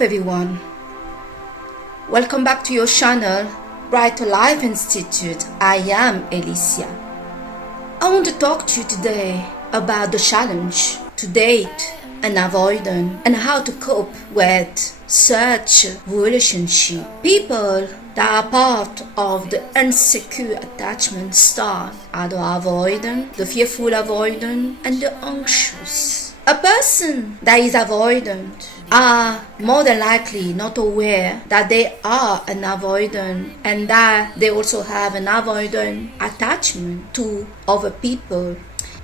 up, everyone? Welcome back to your channel, Brighter Life Institute. I am Alicia. I want to talk to you today about the challenge to date an avoidant and how to cope with such relationship. People that are part of the insecure attachment style are the avoidant, the fearful avoidant, and the anxious. A person that is avoidant are more than likely not aware that they are an avoidant and that they also have an avoidant attachment to other people.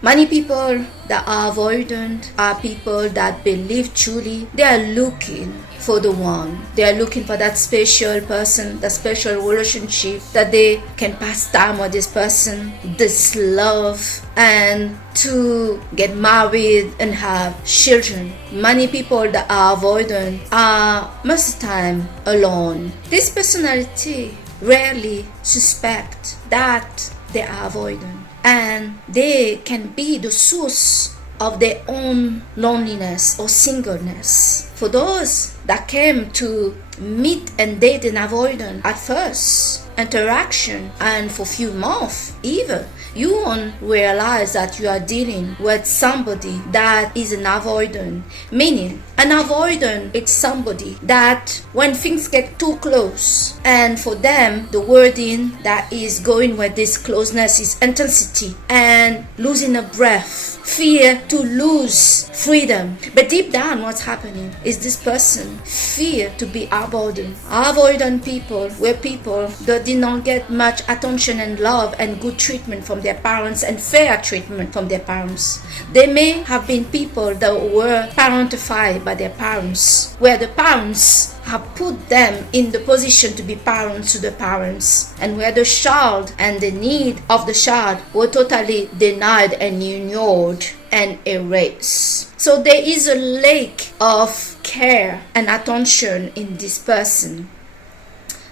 Many people that are avoidant are people that believe truly they are looking for the one. They are looking for that special person, that special relationship, that they can pass time with this person, this love, and to get married and have children. Many people that are avoidant are most of the time alone. This personality rarely suspect that they are avoidant, and they can be the source of their own loneliness or singleness. For those that came to meet and date an avoidant at first interaction and for few months even, you won't realize that you are dealing with somebody that is an avoidant. Meaning, an avoidant is somebody that when things get too close, and for them, the wording that is going with this closeness is intensity and losing a breath, fear to lose freedom. But deep down, what's happening is this person fear to be avoidant. Avoidant people were people that did not get much attention and love and good treatment from their parents and fair treatment from their parents. They may have been people that were parentified by their parents, where the parents have put them in the position to be parents to the parents, and where the child and the need of the child were totally denied and ignored and erased. So there is a lack of care and attention in this person.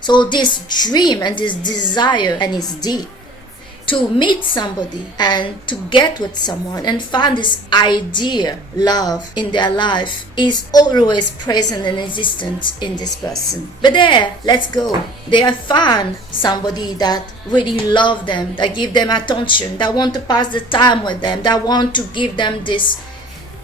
So this dream and this desire, and it's deep, to meet somebody and to get with someone and find this ideal love in their life is always present and existent in this person. But there, let's go. They have found somebody that really love them, that give them attention, that want to pass the time with them, that want to give them this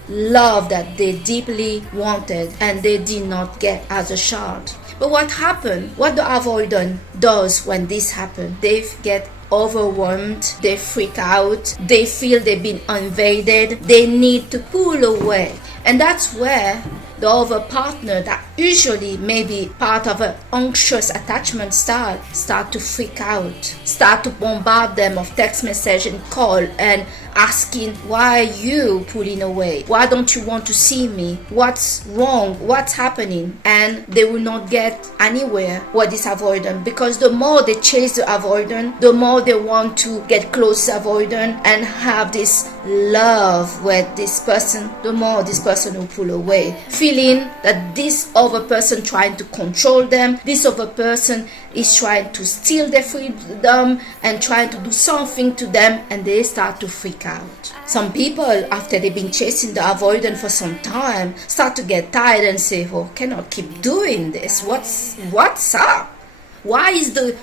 love that they deeply wanted and they did not get as a child. But what happened? What the avoidant does when this happens? They get overwhelmed, they freak out, they feel they've been invaded, they need to pull away. And that's where the other partner that usually may be part of an anxious attachment style start to freak out, start to bombard them of text message and call and asking, why are you pulling away? Why don't you want to see me? What's wrong? What's happening? And they will not get anywhere with this avoidant, because the more they chase the avoidant, the more they want to get close to avoidant and have this love with this person, the more this person will pull away, feeling that this other person trying to control them, this other person is trying to steal their freedom and trying to do something to them, and they start to freak out. Some people, after they've been chasing the avoidant for some time, start to get tired and say, oh, cannot keep doing this. What's up? Why is the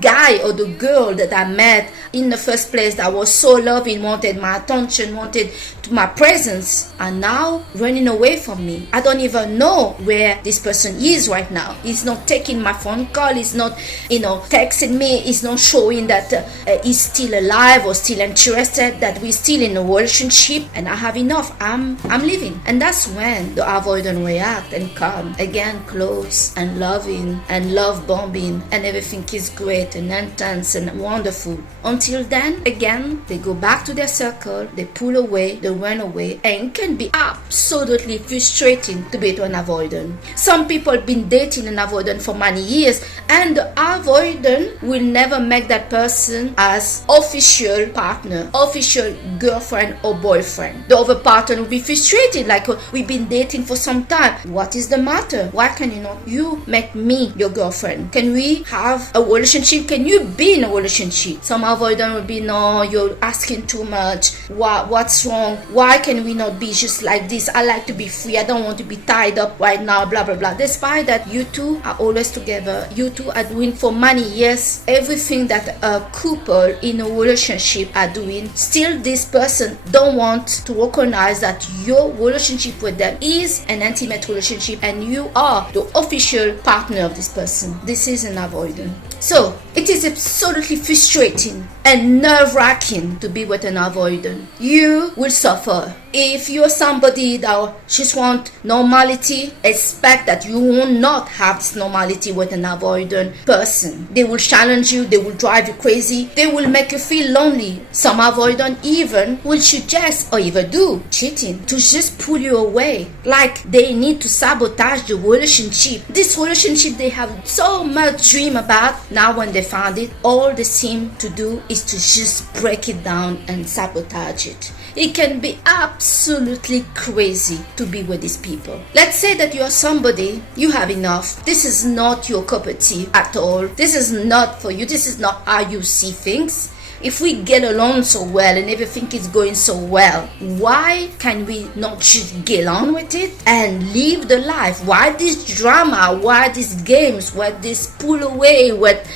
guy or the girl that I met in the first place that was so loving, wanted my attention, wanted my presence, are now running away from me? I don't even know where this person is right now. He's not taking my phone call, he's not texting me, he's not showing that he's still alive or still interested, that we're still in a relationship, and I have enough. I'm leaving. And that's when the avoidant react and come again close and loving and love bombing, and everything is great and intense and wonderful. Until then, again, they go back to their circle, they pull away, they run away, and it can be absolutely frustrating to be to an avoidant. Some people have been dating an avoidant for many years, and the avoidant will never make that person as official partner, official girlfriend or boyfriend. The other partner will be frustrated, like, we've been dating for some time. What is the matter? Why can you make me your girlfriend? Can we have a relationship relationship can you be in a relationship? Some avoidant will be, no, you're asking too much. What's wrong? Why can we not be just like this? I like to be free. I don't want to be tied up right now, blah, blah, blah. Despite that, you two are always together. You two are doing for money, yes, everything that a couple in a relationship are doing. Still, this person don't want to recognize that your relationship with them is an intimate relationship and you are the official partner of this person. This is an avoidant. So, it is absolutely frustrating and nerve-wracking to be with an avoidant. You will suffer. If you're somebody that just want normality, expect that you will not have this normality with an avoidant person. They will challenge you, they will drive you crazy, they will make you feel lonely. Some avoidant even will suggest or even do cheating to just pull you away. Like they need to sabotage the relationship. This relationship they have so much dream about, now when they found it, all they seem to do is to just break it down and sabotage it. It can be absolutely crazy to be with these people. Let's say that you are somebody, you have enough. This is not your cup of tea at all. This is not for you. This is not how you see things. If we get along so well and everything is going so well, why can we not just get on with it and live the life? Why this drama? Why these games? Why this pull away? What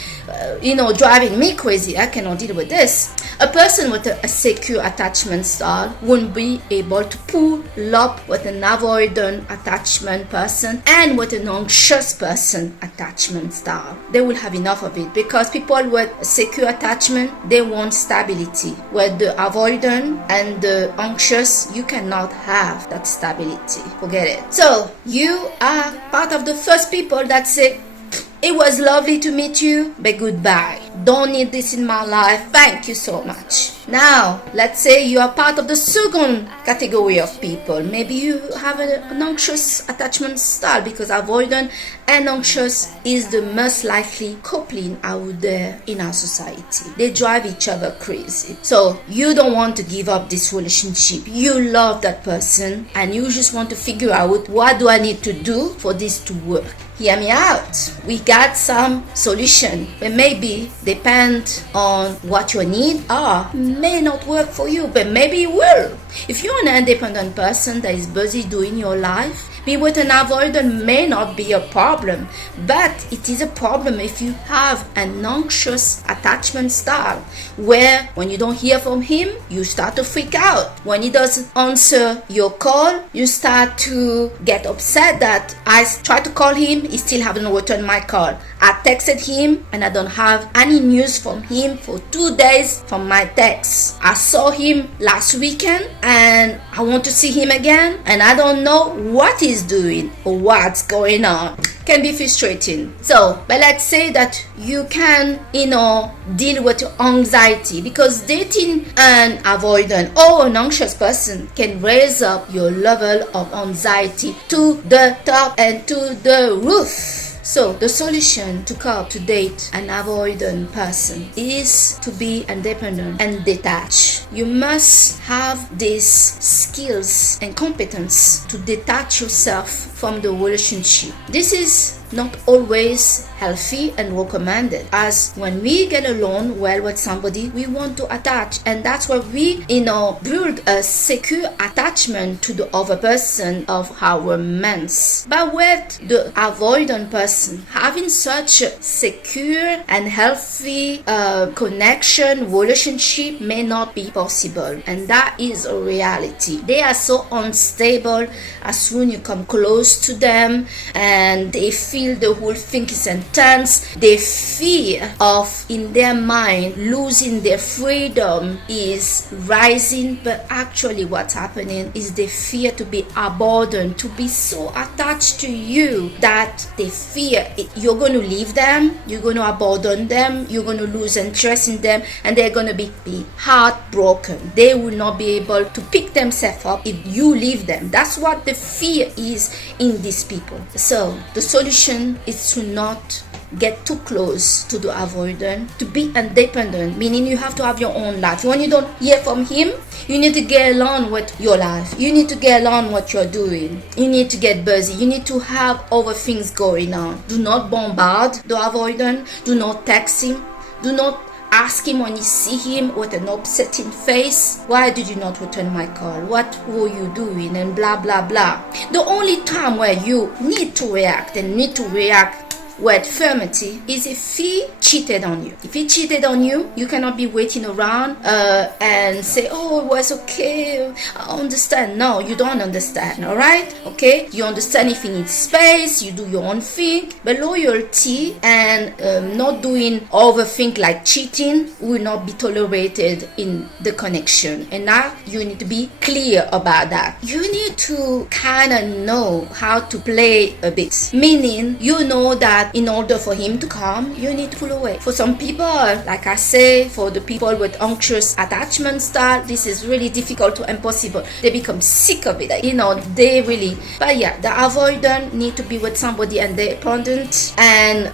driving me crazy? I cannot deal with this. A person with a secure attachment style won't be able to pull up with an avoidant attachment person and with an anxious person attachment style. They will have enough of it because people with a secure attachment, they want stability. With the avoidant and the anxious, you cannot have that stability. Forget it. So you are part of the first people that say, it was lovely to meet you, but goodbye. Don't need this in my life. Thank you so much. Now, let's say you are part of the second category of people. Maybe you have an anxious attachment style because avoidant and anxious is the most likely coupling out there in our society. They drive each other crazy. So you don't want to give up this relationship. You love that person and you just want to figure out, what do I need to do for this to work? Hear me out. We got some solution, but maybe depend on what your needs are. May not work for you, but maybe it will. If you're an independent person that is busy doing your life, be with an avoidant may not be a problem, but it is a problem if you have an anxious attachment style where when you don't hear from him, you start to freak out. When he doesn't answer your call, you start to get upset that I tried to call him, he still haven't returned my call. I texted him and I don't have any news from him for 2 days from my text. I saw him last weekend and I want to see him again and I don't know what he's doing or what's going on. Can be frustrating. So, but let's say that you can, deal with your anxiety, because dating an avoidant or an anxious person can raise up your level of anxiety to the top and to the roof. So the solution to cope to date an avoidant person is to be independent and detached. You must have these skills and competence to detach yourself from the relationship. This is not always healthy and recommended, as when we get along well with somebody, we want to attach, and that's why we build a secure attachment to the other person of our romance. But with the avoidant person, having such a secure and healthy connection relationship may not be possible, and that is a reality. They are so unstable. As soon you come close to them and they feel the whole thing is intense, the fear of, in their mind, losing their freedom is rising. But actually what's happening is the fear to be abandoned, to be so attached to you that they fear you're going to leave them, you're going to abandon them, you're going to lose interest in them, and they're going to be heartbroken. They will not be able to pick themselves up if you leave them. That's what the fear is in these people. So the solution is to not get too close to the avoidant, to be independent, meaning you have to have your own life. When you don't hear from him, you need to get along with your life. You need to get along what you're doing. You need to get busy. You need to have other things going on. Do not bombard the avoidant. Do not text him. Do not ask him when you see him with an upsetting face, why did you not return my call? What were you doing? And blah, blah, blah. The only time where you need to react with firmity is if he cheated on you. If he cheated on you, you cannot be waiting around and say, oh, it was okay, I understand. No, you don't understand, all right? Okay, you understand if he needs space, you do your own thing, but loyalty and not doing other things like cheating will not be tolerated in the connection. And now you need to be clear about that. You need to kind of know how to play a bit, meaning you know that in order for him to come, you need to pull away. For some people, like I say, for the people with anxious attachment style, this is really difficult to impossible. They become sick of it. They really. But yeah, the avoidant need to be with somebody independent and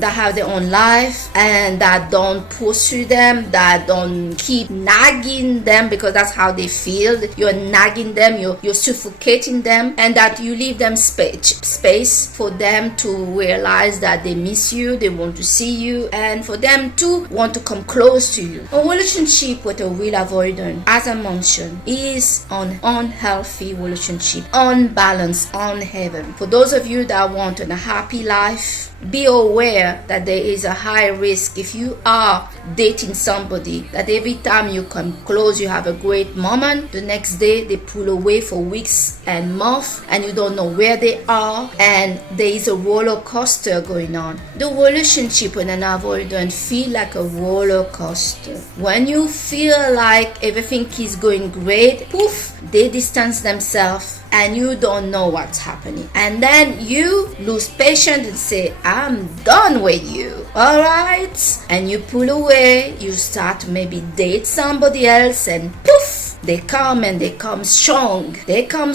that have their own life and that don't pursue them, that don't keep nagging them because that's how they feel. You're nagging them, you're suffocating them, and that you leave them space for them to realize that they miss you, they want to see you, and for them to want to come close to you. A relationship with a real avoidant, as I mentioned, is an unhealthy relationship, unbalanced, unheaven. For those of you that want a happy life, be aware that there is a high risk if you are dating somebody that every time you come close you have a great moment, the next day they pull away for weeks and months and you don't know where they are, and there is a roller coaster going on. The relationship with an avoidant feel like a roller coaster. When you feel like everything is going great, poof, they distance themselves and you don't know what's happening, and then you lose patience and say, I'm done with you, all right, and you pull away. You start to maybe date somebody else, and poof, they come, and they come strong. They come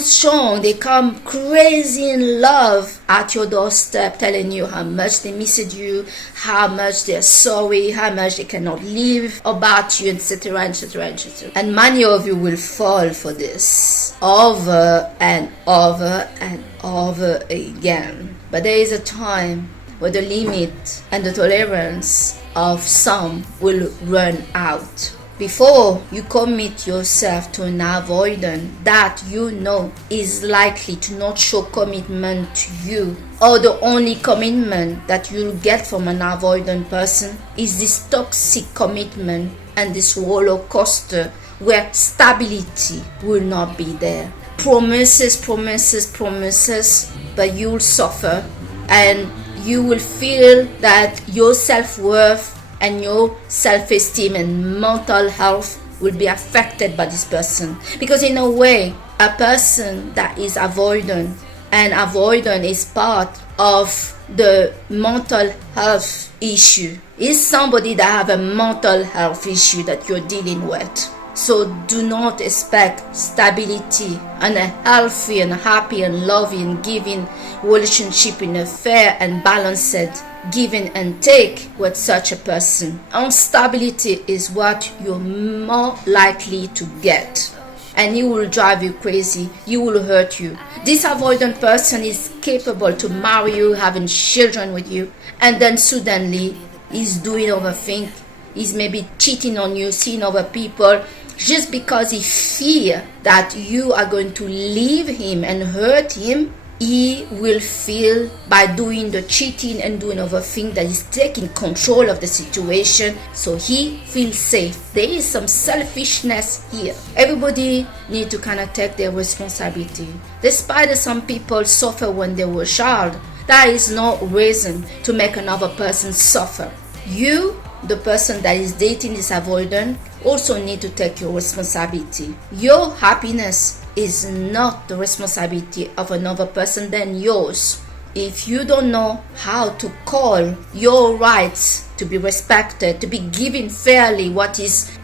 crazy in love at your doorstep, telling you how much they missed you, how much they're sorry, how much they cannot live about you, etc., etc., etc. And many of you will fall for this over and over and over again. But there is a time where the limit and the tolerance of some will run out. Before you commit yourself to an avoidant that you know is likely to not show commitment to you, or the only commitment that you'll get from an avoidant person is this toxic commitment and this roller coaster where stability will not be there. Promises, but you'll suffer, and you will feel that your self-worth and your self-esteem and mental health will be affected by this person. Because in a way, a person that is avoidant, and avoidant is part of the mental health issue, is somebody that have a mental health issue that you're dealing with. So do not expect stability and a healthy and happy and loving, giving relationship in a fair and balanced giving and take with such a person. Instability is what you're more likely to get, and it will drive you crazy. You will hurt you. This avoidant person is capable to marry you, having children with you, and then suddenly he's doing other things. He's maybe cheating on you, seeing other people, just because he fears that you are going to leave him and hurt him. He will feel by doing the cheating and doing other things that he's taking control of the situation, so he feels safe. There is some selfishness here. Everybody need to kind of take their responsibility. Despite some people suffer when they were a child, that is no reason to make another person suffer. You, the person that is dating this avoidant, also need to take your responsibility. Your happiness is not the responsibility of another person than yours. If you don't know how to call your rights to be respected, to be given fairly what is,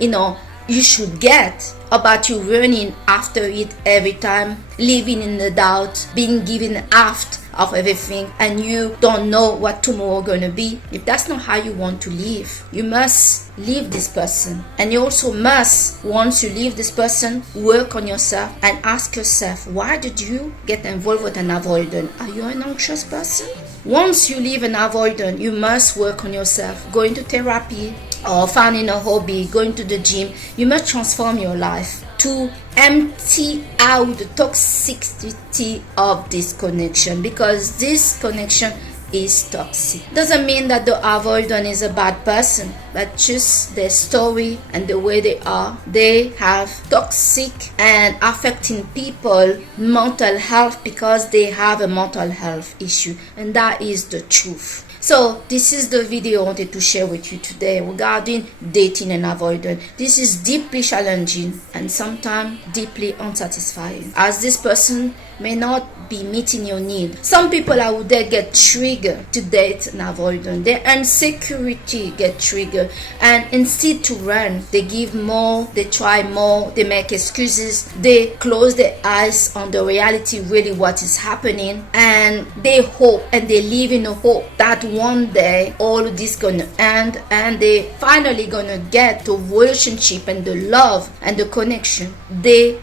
you should get about you running after it every time, living in the doubt, being given aft of everything, and you don't know what tomorrow gonna be. If that's not how you want to live, you must leave this person. And you also must, once you leave this person, work on yourself and ask yourself, why did you get involved with an avoidant? Are you an anxious person? Once you leave an avoidant, you must work on yourself, going to therapy or finding a hobby, going to the gym. You must transform your life to empty out the toxicity of this connection, because this connection is toxic. Doesn't mean that the avoidant is a bad person, but just their story and the way they are, they have toxic and affecting people mental health because they have a mental health issue, and that is the truth. So this is the video I wanted to share with you today regarding dating and avoidant. This is deeply challenging and sometimes deeply unsatisfying, as this person may not be meeting your need. Some people out there get triggered to date an avoidant. Their insecurity get triggered, and instead to run, they give more, they try more, they make excuses, they close their eyes on the reality, really what is happening, and they hope and they live in a hope that one day all of this gonna end and they finally gonna get the relationship and the love and the connection they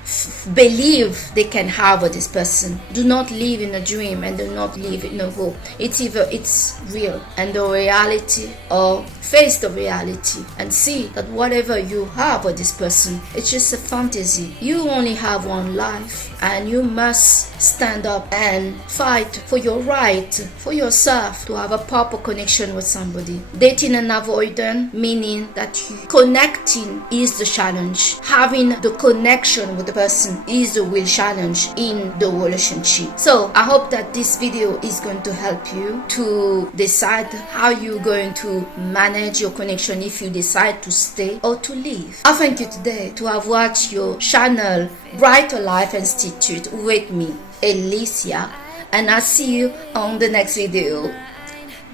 believe they can have with this person. Do not live in a dream and do not live in a hope. It's either it's real and the reality, or face the reality and see that whatever you have with this person, it's just a fantasy. You only have one life, and you must stand up and fight for your right, for yourself, to have a proper connection with somebody. Dating an avoidant, meaning that connecting is the challenge. Having the connection with the person is the real challenge in the relationship. So I hope that this video is going to help you to decide how you're going to manage your connection if you decide to stay or to leave. I thank you today to have watched your channel Brighter Life Institute with me, Alicia, and I'll see you on the next video.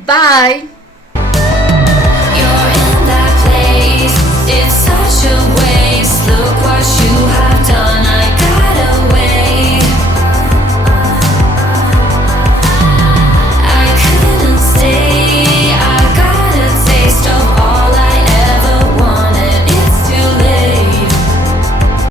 Bye. You're in that place. It's such a